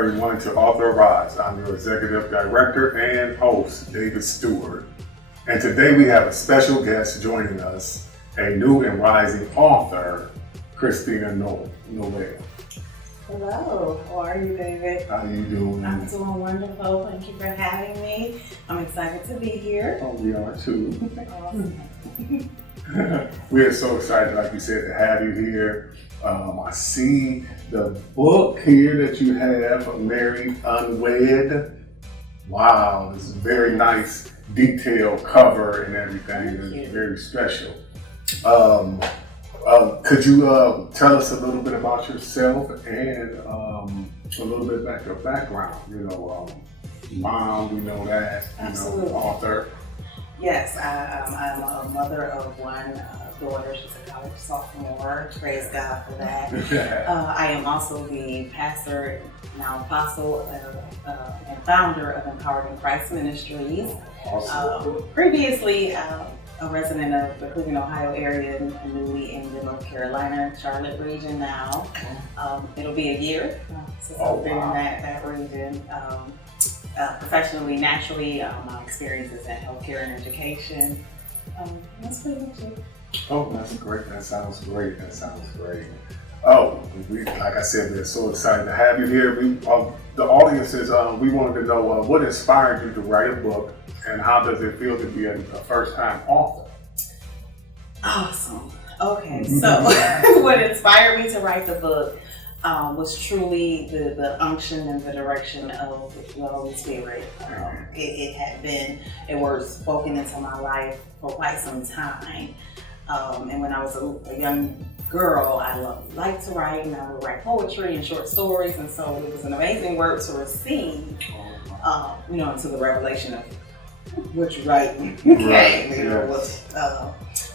everyone, to Author Arise. I'm your Executive Director and host, David Steward. And today we have a special guest joining us, a new and rising author, Christina Noel. Hello, how are you, David? How you doing? I'm doing wonderful. Thank you for having me. I'm excited to be here. Oh, we are too. Awesome. We are so excited, like you said, to have you here. I see the book here that you have, Married Unwed. Wow, it's a very nice detailed cover and everything. It's very special. Could you tell us a little bit about yourself and a little bit about your background? Mom, we know that. Absolutely. Author. Yes, I'm a mother of one daughter. She's a college sophomore. Praise God for that. I am also the pastor, now apostle, and founder of Empowered in Christ Ministries. Awesome. Previously, a resident of the Cleveland, Ohio area, and newly in the North Carolina, Charlotte region now. It'll be a year since I've been in that region. Professionally, naturally, my experiences in healthcare and education. That's pretty much it. Oh, that's great. That sounds great. Oh, like I said, we're so excited to have you here. The audiences, we wanted to know what inspired you to write a book, and how does it feel to be a first-time author? Awesome. Okay, so what inspired me to write the book was truly the unction and the direction of the Holy Spirit. It had been a word spoken into my life for quite some time. And when I was a young girl, I liked to write, and I would write poetry and short stories, and so it was an amazing word to receive, into the revelation of what you write.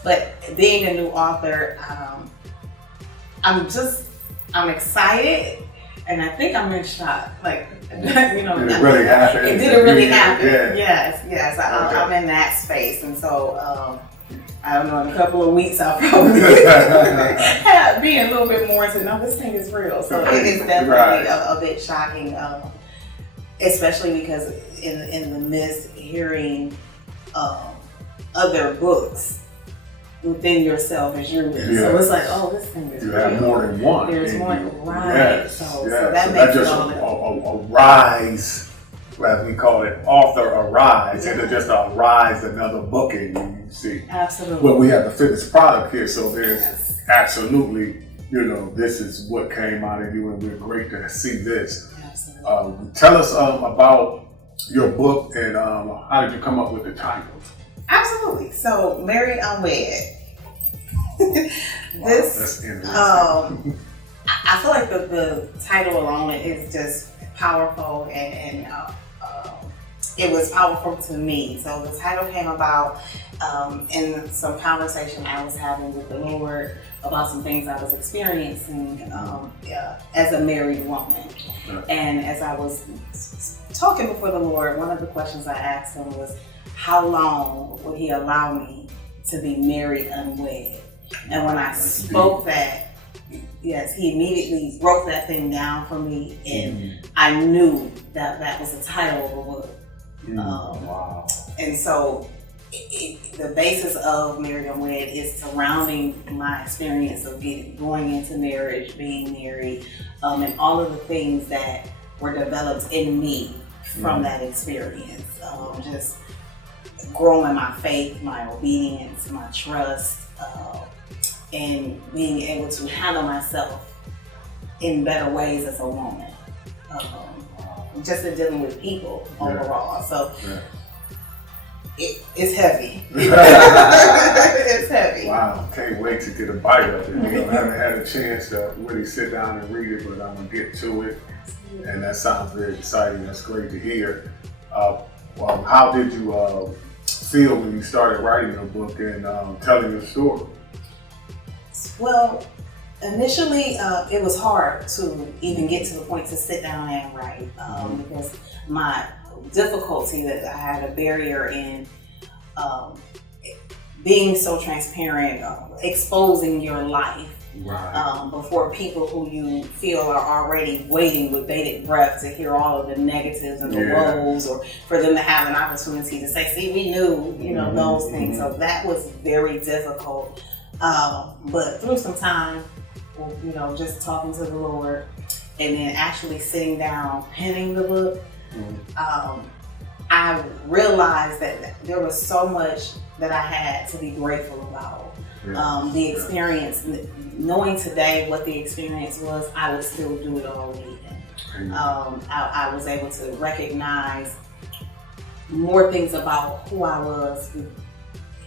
But being a new author, I'm excited, and I think I'm in shock. Did it really happen? It didn't really happen. Yeah. Yes. I'm in that space, and so I don't know. In a couple of weeks, I'll probably be a little bit more into. No, this thing is real. So it is definitely a bit shocking, especially because in the midst hearing other books within yourself as you live. Yes. So it's like, oh, this thing is you real. have more than one. There's more, right? Yes. So that makes just a rise, as we call it, author arise, and it's just a rise, another book in you see. Absolutely. Well, we have the finished product here, so there's absolutely, this is what came out of you, and we're great to see this. Absolutely. Tell us about your book and how did you come up with the title? Absolutely. So, Married Unwed. That's interesting. I feel like the title alone is just powerful, and it was powerful to me. So the title came about in some conversation I was having with the Lord about some things I was experiencing as a married woman. And as I was talking before the Lord, one of the questions I asked him was, how long would he allow me to be married unwed? And when I spoke that, yes, he immediately wrote that thing down for me, and I knew that was the title of the book. Wow. And so the basis of Married Unwed is surrounding my experience of going into marriage, being married, and all of the things that were developed in me from that experience. Just growing my faith, my obedience, my trust, and being able to handle myself in better ways as a woman. Just in dealing with people overall. So it's heavy. It's heavy. Wow, can't wait to get a bite of it. I haven't had a chance to really sit down and read it, but I'm going to get to it. And that sounds very exciting. That's great to hear. How did you feel when you started writing your book and telling your story? Well, initially, it was hard to even get to the point to sit down and write because my difficulty that I had a barrier in being so transparent, exposing your life Right. before people who you feel are already waiting with bated breath to hear all of the negatives and the woes, or for them to have an opportunity to say, see, we knew, those things. So that was very difficult. But through some time, just talking to the Lord and then actually sitting down, penning the book, I realized that there was so much that I had to be grateful about. The experience, knowing today what the experience was, I would still do it all over again. I was able to recognize more things about who I was,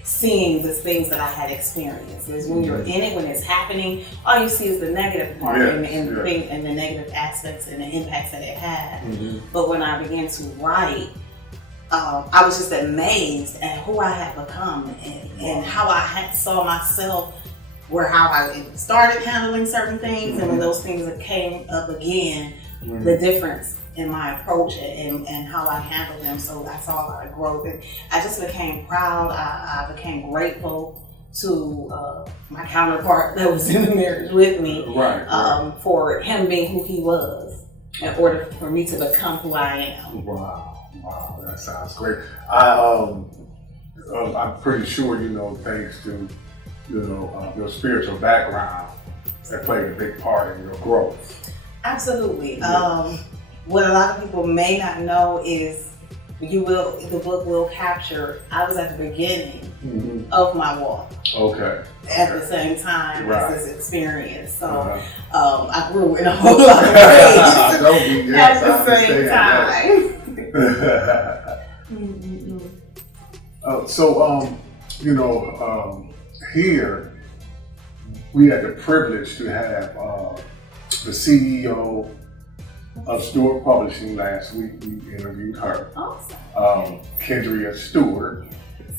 seeing the things that I had experienced. Because when you're in it, when it's happening, all you see is the negative part and the negative aspects and the impacts that it had. But when I began to write, I was just amazed at who I had become and how I saw myself, how I started handling certain things, and when those things came up again, the difference in my approach and how I handled them. So I saw a lot of growth, and I just became proud. I became grateful to my counterpart that was in the marriage with me, for him being who he was, in order for me to become who I am. Wow, that sounds great. I'm pretty sure thanks to your spiritual background, that played a big part in your growth. Absolutely. What a lot of people may not know is the book will capture. I was at the beginning of my walk. At the same time as this experience, so I grew in a whole lot of ways at the same time. Here we had the privilege to have the CEO of Steward Publishing last week. We interviewed her, Kendria Steward,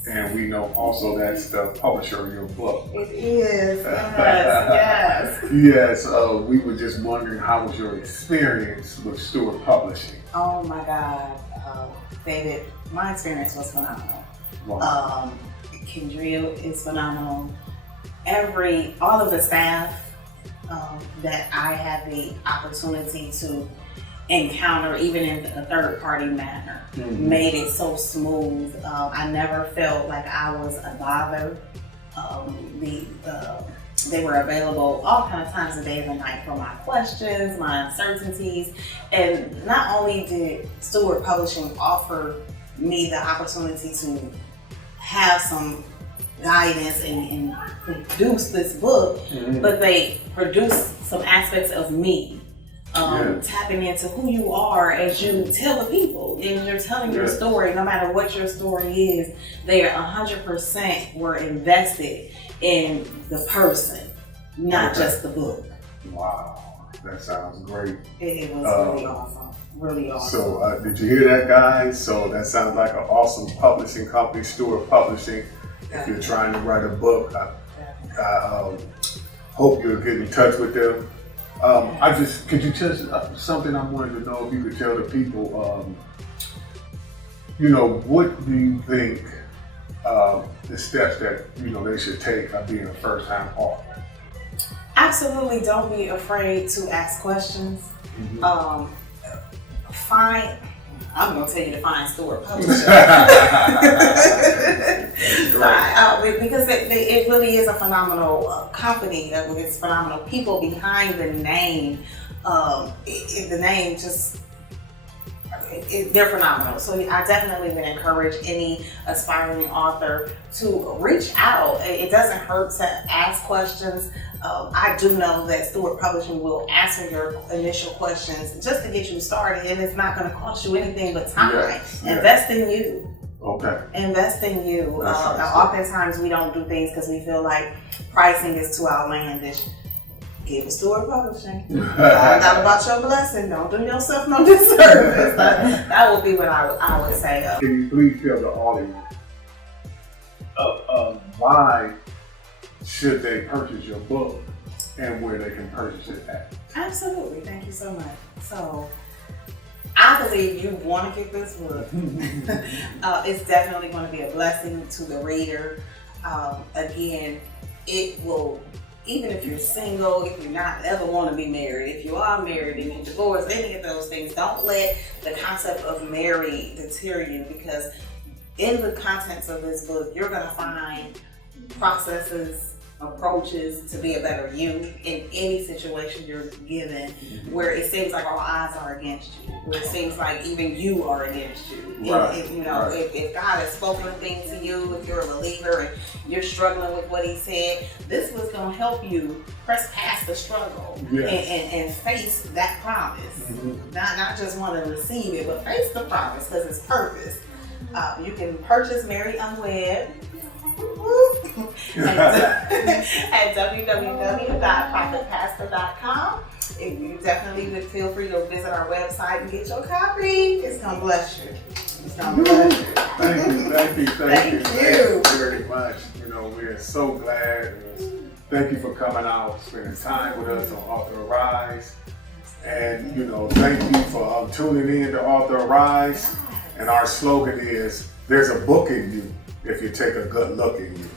and we know also that's the publisher of your book. It is, yes. Yes, we were just wondering, how was your experience with Steward Publishing? Oh my God, David, my experience was phenomenal. Wow. Kendria is phenomenal. All of the staff that I had the opportunity to encounter, even in a third-party manner, made it so smooth. I never felt like I was a bother. They were available all kinds of times of day and night for my questions, my uncertainties, and not only did Steward Publishing offer me the opportunity to have some guidance and produce this book, but they produced some aspects of me. Tapping into who you are as you tell the people, and you're telling your story. No matter what your story is, they are 100% were invested in the person, not just the book. Wow, that sounds great. It was really awesome. So did you hear that, guys? So that sounds like an awesome publishing company, Steward Publishing. If you're trying to write a book, I hope you'll get in touch with them. Could you just, something I wanted to know, if you could tell the people, what do you think the steps that, they should take of being a first-time author? Absolutely, don't be afraid to ask questions. I'm going to tell you to find Steward Publishing. Because it really is a phenomenal company. It's phenomenal people behind the name. The name they're phenomenal. So I definitely would encourage any aspiring author to reach out. It doesn't hurt to ask questions. I do know that Steward Publishing will answer your initial questions just to get you started, and it's not going to cost you anything but time. Invest in you. Invest in you. Oftentimes we don't do things because we feel like pricing is too outlandish. Give it Steward Publishing. Find out about your blessing. Don't do yourself no disservice. That would be what I would say. Can you please tell the audience why should they purchase your book and where they can purchase it at? Absolutely. Thank you so much. So, I believe you want to get this book. It's definitely going to be a blessing to the reader. Again, it will even if you're single, if you're not ever want to be married, if you are married and you're divorced, any of those things, don't let the concept of married deter you, because in the contents of this book, you're going to find processes, approaches to be a better you in any situation you're given, where it seems like all eyes are against you, where it seems like even you are against you. Right. If God has spoken a thing to you, if you're a believer and you're struggling with what he said, this was going to help you press past the struggle and face that promise. Not just want to receive it, but face the promise, because it's purpose. You can purchase Married Unwed at www.prophetpastor.com. You definitely would feel free to visit our website and get your copy. It's gonna bless you. It's gonna bless you. Thank you very much. We're so glad. Thank you for coming out, spending time with us on Author Arise. And thank you for tuning in to Author Arise. And our slogan is, there's a book in you if you take a good look in you.